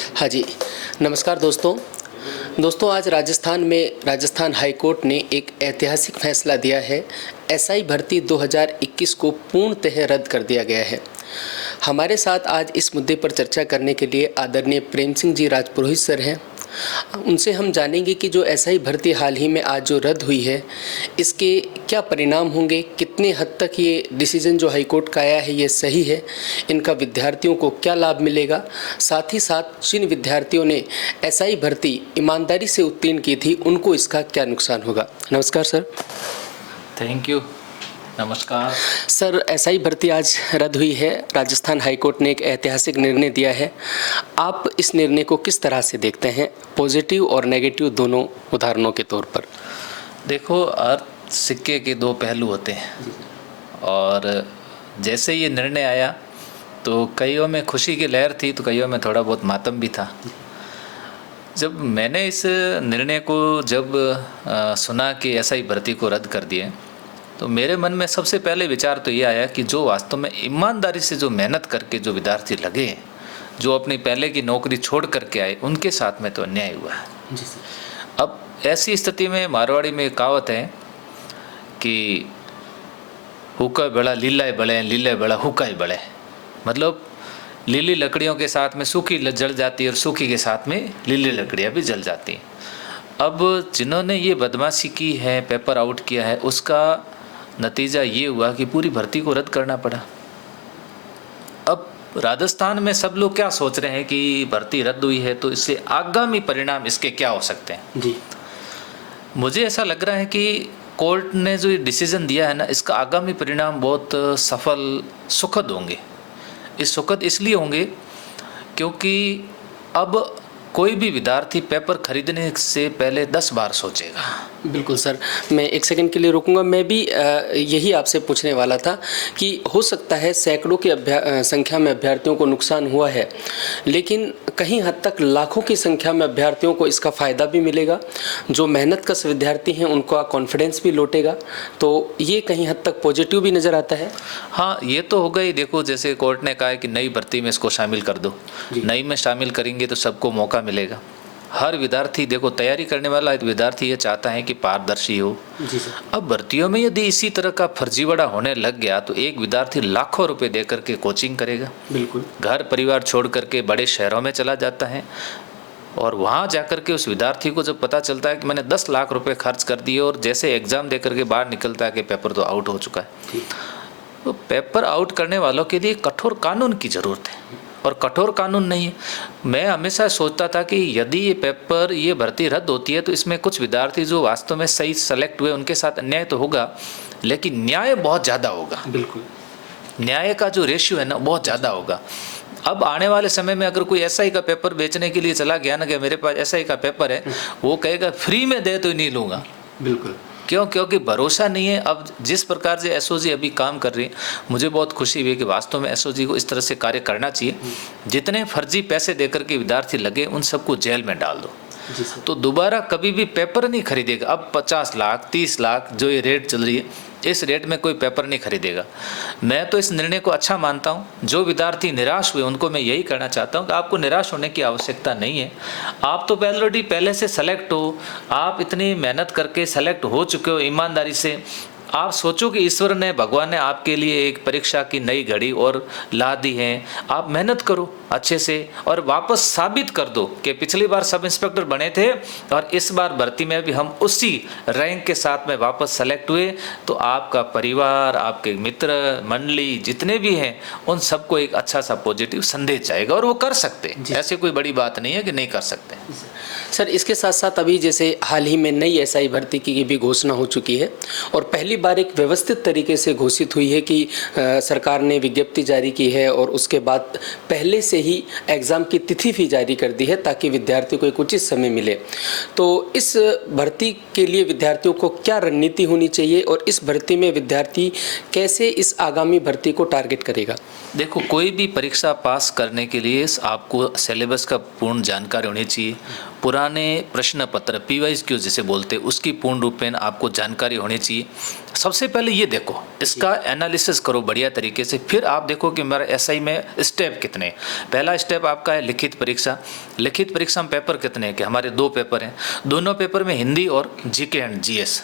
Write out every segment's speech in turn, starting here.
हाँ जी, नमस्कार दोस्तों। आज राजस्थान हाई कोर्ट ने एक ऐतिहासिक फैसला दिया है। एसआई भर्ती 2021 को पूर्णतः रद्द कर दिया गया है। हमारे साथ आज इस मुद्दे पर चर्चा करने के लिए आदरणीय प्रेम सिंह जी राजपुरोहित सर हैं। उनसे हम जानेंगे कि जो एसआई भर्ती हाल ही में आज जो रद्द हुई है, इसके क्या परिणाम होंगे, कितने हद तक ये डिसीजन जो हाई कोर्ट का आया है ये सही है, इनका विद्यार्थियों को क्या लाभ मिलेगा, साथ ही साथ जिन विद्यार्थियों ने एसआई भर्ती ईमानदारी से उत्तीर्ण की थी उनको इसका क्या नुकसान होगा। नमस्कार सर। Thank you. नमस्कार सर, एसआई भर्ती आज रद्द हुई है। राजस्थान हाईकोर्ट ने एक ऐतिहासिक निर्णय दिया है। आप इस निर्णय को किस तरह से देखते हैं, पॉजिटिव और नेगेटिव दोनों उदाहरणों के तौर पर? देखो, हर सिक्के के दो पहलू होते हैं और जैसे ये निर्णय आया तो कईयों में खुशी की लहर थी तो कईयों में थोड़ा बहुत मातम भी था। जब मैंने इस निर्णय को सुना कि एसआई भर्ती को रद्द कर दिए तो मेरे मन में सबसे पहले विचार तो ये आया कि जो वास्तव में ईमानदारी से जो मेहनत करके जो विद्यार्थी लगे, जो अपनी पहले की नौकरी छोड़ करके आए, उनके साथ में तो अन्याय हुआ है। जी सर। अब ऐसी स्थिति में मारवाड़ी में कहावत है कि हुक्का बड़ा लीला बड़े, लीला बड़ा हुक्का ही बड़े। मतलब लीली लकड़ियों के साथ में सूखी जल जाती है और सूखी के साथ में लीली लकड़ियाँ भी जल जाती हैं। अब जिन्होंने ये बदमाशी की है, पेपर आउट किया है, उसका नतीजा ये हुआ कि पूरी भर्ती को रद्द करना पड़ा। अब राजस्थान में सब लोग क्या सोच रहे हैं कि भर्ती रद्द हुई है तो इससे आगामी परिणाम इसके क्या हो सकते हैं। जी, मुझे ऐसा लग रहा है कि कोर्ट ने जो ये डिसीजन दिया है ना, इसका आगामी परिणाम बहुत सफल, सुखद होंगे। इस सुखद इसलिए होंगे क्योंकि अब कोई भी विद्यार्थी पेपर खरीदने से पहले 10 बार सोचेगा। बिल्कुल सर, मैं एक सेकंड के लिए रुकूंगा। मैं भी यही आपसे पूछने वाला था कि हो सकता है सैकड़ों की संख्या में अभ्यर्थियों को नुकसान हुआ है, लेकिन कहीं हद तक लाखों की संख्या में अभ्यर्थियों को इसका फ़ायदा भी मिलेगा। जो मेहनतकश विद्यार्थी हैं उनका कॉन्फिडेंस भी लौटेगा, तो ये कहीं हद तक पॉजिटिव भी नज़र आता है। हाँ, ये तो हो गई। देखो, जैसे कोर्ट ने कहा है कि नई भर्ती में इसको शामिल कर दो। नई में शामिल करेंगे तो सबको मौका मिलेगा। हर विद्यार्थी, देखो, तैयारी करने वाला विद्यार्थी ये चाहता है कि पारदर्शी हो। जी सर। अब भर्तियों में यदि इसी तरह का फर्जीवाड़ा होने लग गया तो एक विद्यार्थी लाखों रुपए दे करके कोचिंग करेगा, बिल्कुल, घर परिवार छोड़ करके बड़े शहरों में चला जाता है और वहाँ जाकर के उस विद्यार्थी को जब पता चलता है कि मैंने 10 लाख रुपए खर्च कर दिए और जैसे एग्ज़ाम दे करके बाहर निकलता है कि पेपर तो आउट हो चुका है। तो पेपर आउट करने वालों के लिए कठोर कानून की ज़रूरत है और कठोर कानून नहीं है। मैं हमेशा सोचता था कि यदि ये भर्ती रद्द होती है तो इसमें कुछ विद्यार्थी जो वास्तव में सही सेलेक्ट हुए उनके साथ अन्याय तो होगा, लेकिन न्याय बहुत ज़्यादा होगा। बिल्कुल, न्याय का जो रेशियो है ना बहुत ज़्यादा होगा। अब आने वाले समय में अगर कोई एसआई का पेपर बेचने के लिए चला गया ना कि मेरे पास एसआई का पेपर है, वो कहेगा फ्री में दे तो नहीं लूँगा। बिल्कुल, क्यों? क्योंकि भरोसा नहीं है। अब जिस प्रकार से एसओजी अभी काम कर रही है, मुझे बहुत खुशी हुई कि वास्तव में एसओजी को इस तरह से कार्य करना चाहिए। जितने फर्जी पैसे देकर के विद्यार्थी लगे उन सबको जेल में डाल दो, तो दोबारा कभी भी पेपर नहीं खरीदेगा। अब 50 लाख 30 लाख जो ये रेट चल रही है, इस रेट में कोई पेपर नहीं खरीदेगा। मैं तो इस निर्णय को अच्छा मानता हूँ। जो विद्यार्थी निराश हुए उनको मैं यही कहना चाहता हूँ कि आपको निराश होने की आवश्यकता नहीं है। आप तो ऑलरेडी पहले से सेलेक्ट हो, आप इतनी मेहनत करके सेलेक्ट हो चुके हो ईमानदारी से। आप सोचो कि ईश्वर ने, भगवान ने आपके लिए एक परीक्षा की नई घड़ी और ला दी है। आप मेहनत करो अच्छे से और वापस साबित कर दो कि पिछली बार सब इंस्पेक्टर बने थे और इस बार भर्ती में भी हम उसी रैंक के साथ में वापस सेलेक्ट हुए, तो आपका परिवार, आपके मित्र मंडली जितने भी हैं उन सबको एक अच्छा सा पॉजिटिव संदेश जाएगा और वो कर सकते हैं। ऐसे कोई बड़ी बात नहीं है कि नहीं कर सकते। सर, इसके साथ साथ अभी जैसे हाल ही में नई एसआई भर्ती की भी घोषणा हो चुकी है और पहली बार एक व्यवस्थित तरीके से घोषित हुई है कि सरकार ने विज्ञप्ति जारी की है और उसके बाद पहले से ही एग्ज़ाम की तिथि भी जारी कर दी है ताकि विद्यार्थी को एक उचित समय मिले। तो इस भर्ती के लिए विद्यार्थियों को क्या रणनीति होनी चाहिए और इस भर्ती में विद्यार्थी कैसे इस आगामी भर्ती को टारगेट करेगा? देखो, कोई भी परीक्षा पास करने के लिए आपको सिलेबस का पूर्ण जानकारी होनी चाहिए पुराने प्रश्न पत्र PYQ जिसे बोलते हैं उसकी पूर्ण रूपेण आपको जानकारी होनी चाहिए। सबसे पहले ये देखो, इसका एनालिसिस करो बढ़िया तरीके से, फिर आप देखो कि मेरा SI में स्टेप कितने। पहला स्टेप आपका है लिखित परीक्षा। लिखित परीक्षा में पेपर कितने हैं कि हमारे 2 पेपर हैं, दोनों पेपर में हिंदी और GK एंड GS।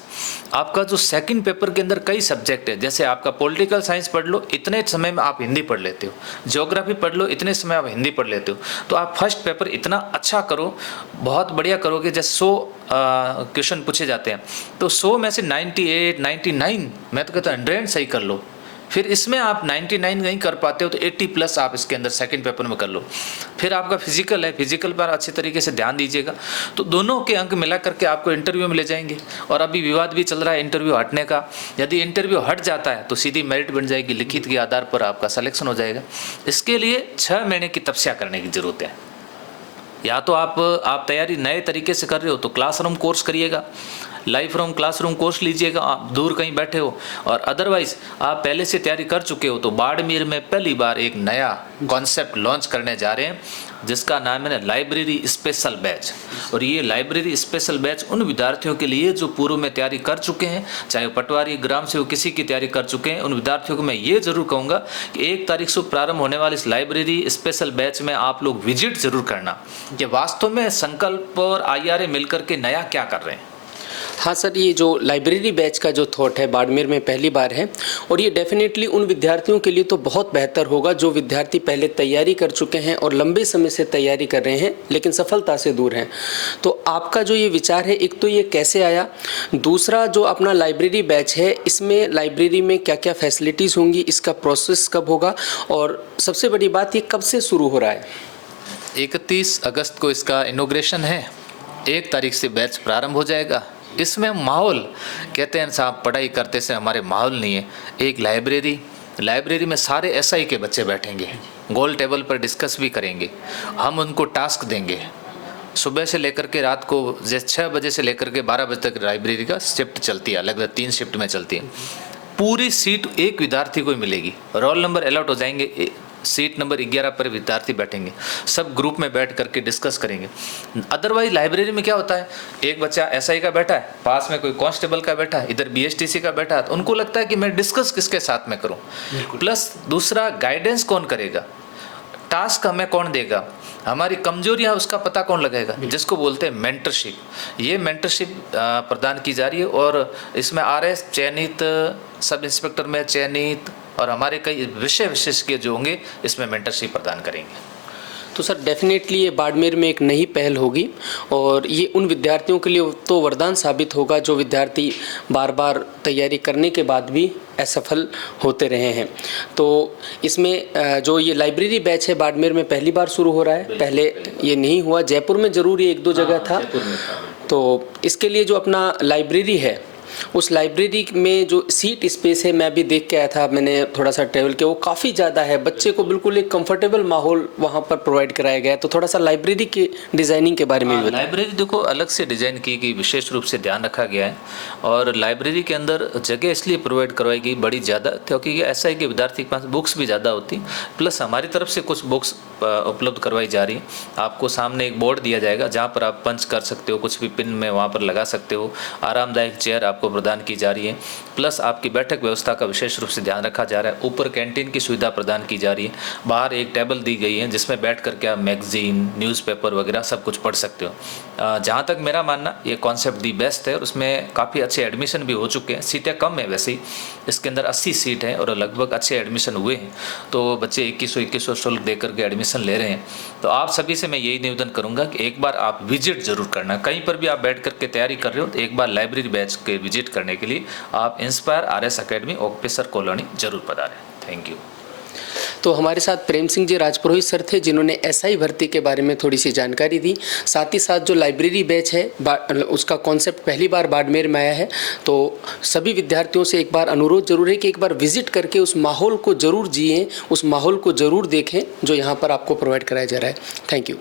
आपका जो सेकंड पेपर के अंदर कई सब्जेक्ट है, जैसे आपका पॉलिटिकल साइंस पढ़ लो, इतने समय में आप हिंदी पढ़ लेते हो, ज्योग्राफी पढ़ लो, इतने समय आप हिंदी पढ़ लेते हो। तो आप फर्स्ट पेपर इतना अच्छा करो, बहुत बढ़िया करोगे। जैसे 100 क्वेश्चन पूछे जाते हैं तो 100 में से 98, 99, मैं तो कहता हूँ 100 सही कर लो। फिर इसमें आप 99 नहीं कर पाते हो तो 80+ आप इसके अंदर सेकंड पेपर में कर लो। फिर आपका फिजिकल है, फिजिकल पर अच्छे तरीके से ध्यान दीजिएगा, तो दोनों के अंक मिला करके आपको इंटरव्यू में ले जाएंगे। और अभी विवाद भी चल रहा है इंटरव्यू हटने का, यदि इंटरव्यू हट जाता है तो सीधी मेरिट बन जाएगी, लिखित के आधार पर आपका सिलेक्शन हो जाएगा। इसके लिए 6 महीने की तपस्या करने की ज़रूरत है। या तो आप तैयारी नए तरीके से कर रहे हो तो क्लासरूम कोर्स करिएगा, लाइव फ्रॉम क्लासरूम कोर्स लीजिएगा, आप दूर कहीं बैठे हो, और अदरवाइज आप पहले से तैयारी कर चुके हो तो बाड़मेर में पहली बार एक नया कॉन्सेप्ट लॉन्च करने जा रहे हैं जिसका नाम है लाइब्रेरी स्पेशल बैच। और ये लाइब्रेरी स्पेशल बैच उन विद्यार्थियों के लिए जो पूर्व में तैयारी कर चुके हैं, चाहे पटवारी, ग्राम सेवक, किसी की तैयारी कर चुके हैं, उन विद्यार्थियों को मैं ये जरूर कहूँगा कि 1 तारीख से प्रारंभ होने वाले इस लाइब्रेरी स्पेशल बैच में आप लोग विजिट जरूर करना कि वास्तव में संकल्प और IRA मिलकर के नया क्या कर रहे हैं। हाँ सर, ये जो लाइब्रेरी बैच का जो थॉट है बाड़मेर में पहली बार है, और ये डेफिनेटली उन विद्यार्थियों के लिए तो बहुत बेहतर होगा जो विद्यार्थी पहले तैयारी कर चुके हैं और लंबे समय से तैयारी कर रहे हैं लेकिन सफलता से दूर हैं। तो आपका जो ये विचार है, एक तो ये कैसे आया, दूसरा जो अपना लाइब्रेरी बैच है इसमें लाइब्रेरी में क्या क्या फैसिलिटीज़ होंगी, इसका प्रोसेस कब होगा, और सबसे बड़ी बात ये कब से शुरू हो रहा है? 31 अगस्त को इसका इनॉग्रेशन है, 1 तारीख से बैच प्रारंभ हो जाएगा। इसमें माहौल, कहते हैं साहब पढ़ाई करते से हमारे माहौल नहीं है, एक लाइब्रेरी में सारे SI के बच्चे बैठेंगे, गोल टेबल पर डिस्कस भी करेंगे, हम उनको टास्क देंगे। सुबह से लेकर के रात को जैसे 6 बजे से लेकर के 12 बजे तक लाइब्रेरी का शिफ्ट चलती है, लगभग 3 शिफ्ट में चलती है। पूरी सीट एक विद्यार्थी को ही मिलेगी, रोल नंबर अलॉट हो जाएंगे, सीट नंबर 11 पर विद्यार्थी बैठेंगे, सब ग्रुप में बैठ करके डिस्कस करेंगे। अदरवाइज लाइब्रेरी में क्या होता है, एक बच्चा SI का बैठा है, पास में कोई कांस्टेबल का बैठा है, इधर BSTC का बैठा है, तो उनको लगता है कि मैं डिस्कस किसके साथ में करूं। प्लस दूसरा, गाइडेंस कौन करेगा, टास्क हमें कौन देगा, हमारी कमजोरियां उसका पता कौन लगाएगा, जिसको बोलते हैं मेंटरशिप। ये मेंटरशिप प्रदान की जा रही है और इसमें RS चयनित, सब इंस्पेक्टर में चयनित और हमारे कई विषय विशेषज्ञ जो होंगे इसमें मेंटरशिप प्रदान करेंगे। तो सर डेफिनेटली ये बाड़मेर में एक नई पहल होगी और ये उन विद्यार्थियों के लिए तो वरदान साबित होगा जो विद्यार्थी बार बार तैयारी करने के बाद भी असफल होते रहे हैं। तो इसमें जो ये लाइब्रेरी बैच है बाड़मेर में पहली बार शुरू हो रहा है, पहले ये नहीं हुआ, जयपुर में ज़रूर ये 1-2 जगह था। तो इसके लिए जो अपना लाइब्रेरी है, उस लाइब्रेरी में जो सीट स्पेस है, मैं भी देख के आया था, मैंने थोड़ा सा ट्रैवल किया, वो काफ़ी ज़्यादा है, बच्चे को बिल्कुल एक कंफर्टेबल माहौल वहाँ पर प्रोवाइड कराया गया है। तो थोड़ा सा लाइब्रेरी की डिज़ाइनिंग के बारे में भी बताएं। लाइब्रेरी देखो अलग से डिज़ाइन की गई, विशेष रूप से ध्यान रखा गया है, और लाइब्रेरी के अंदर जगह इसलिए प्रोवाइड करवाई गई बड़ी ज़्यादा, क्योंकि ये ऐसा है कि विद्यार्थी के पास बुक्स भी ज़्यादा होती, प्लस हमारी तरफ से कुछ बुक्स उपलब्ध करवाई जा रही है। आपको सामने एक बोर्ड दिया जाएगा जहाँ पर आप पंच कर सकते हो, कुछ भी पिन में वहाँ पर लगा सकते हो, आरामदायक चेयर आपको प्रदान की जा रही है, प्लस आपकी बैठक व्यवस्था का विशेष रूप से ध्यान रखा जा रहा है। ऊपर कैंटीन की सुविधा प्रदान की जा रही है, बाहर एक टेबल दी गई है जिसमें बैठ करके आप मैगजीन, न्यूज़पेपर वगैरह सब कुछ पढ़ सकते हो। जहाँ तक मेरा मानना, ये कॉन्सेप्ट दी बेस्ट है और उसमें काफ़ी अच्छे एडमिशन भी हो चुके हैं। सीटें कम है वैसे ही, इसके अंदर 80 सीट हैं और लगभग अच्छे एडमिशन हुए हैं, तो बच्चे 2100 शुल्क दे करके एडमिशन ले रहे हैं। तो आप सभी से मैं यही निवेदन करूँगा कि एक बार आप विजिट जरूर करना, कहीं पर भी आप बैठ करके तैयारी कर रहे हो तो एक बार लाइब्रेरी बैच के विजिट करने के लिए आप inspire RS academy officer colony जरूर पधारें। Thank you. तो हमारे साथ प्रेम सिंह जी राजपुरोहित सर थे जिन्होंने SI भर्ती के बारे में थोड़ी सी जानकारी दी। साथ ही साथ जो लाइब्रेरी बैच है उसका कॉन्सेप्ट पहली बार बाड़मेर में आया है, तो सभी विद्यार्थियों से एक बार अनुरोध जरूर है कि एक बार विजिट करके उस माहौल को ज़रूर जिएं, उस माहौल को ज़रूर देखें जो यहाँ पर आपको प्रोवाइड कराया जा रहा है। Thank you.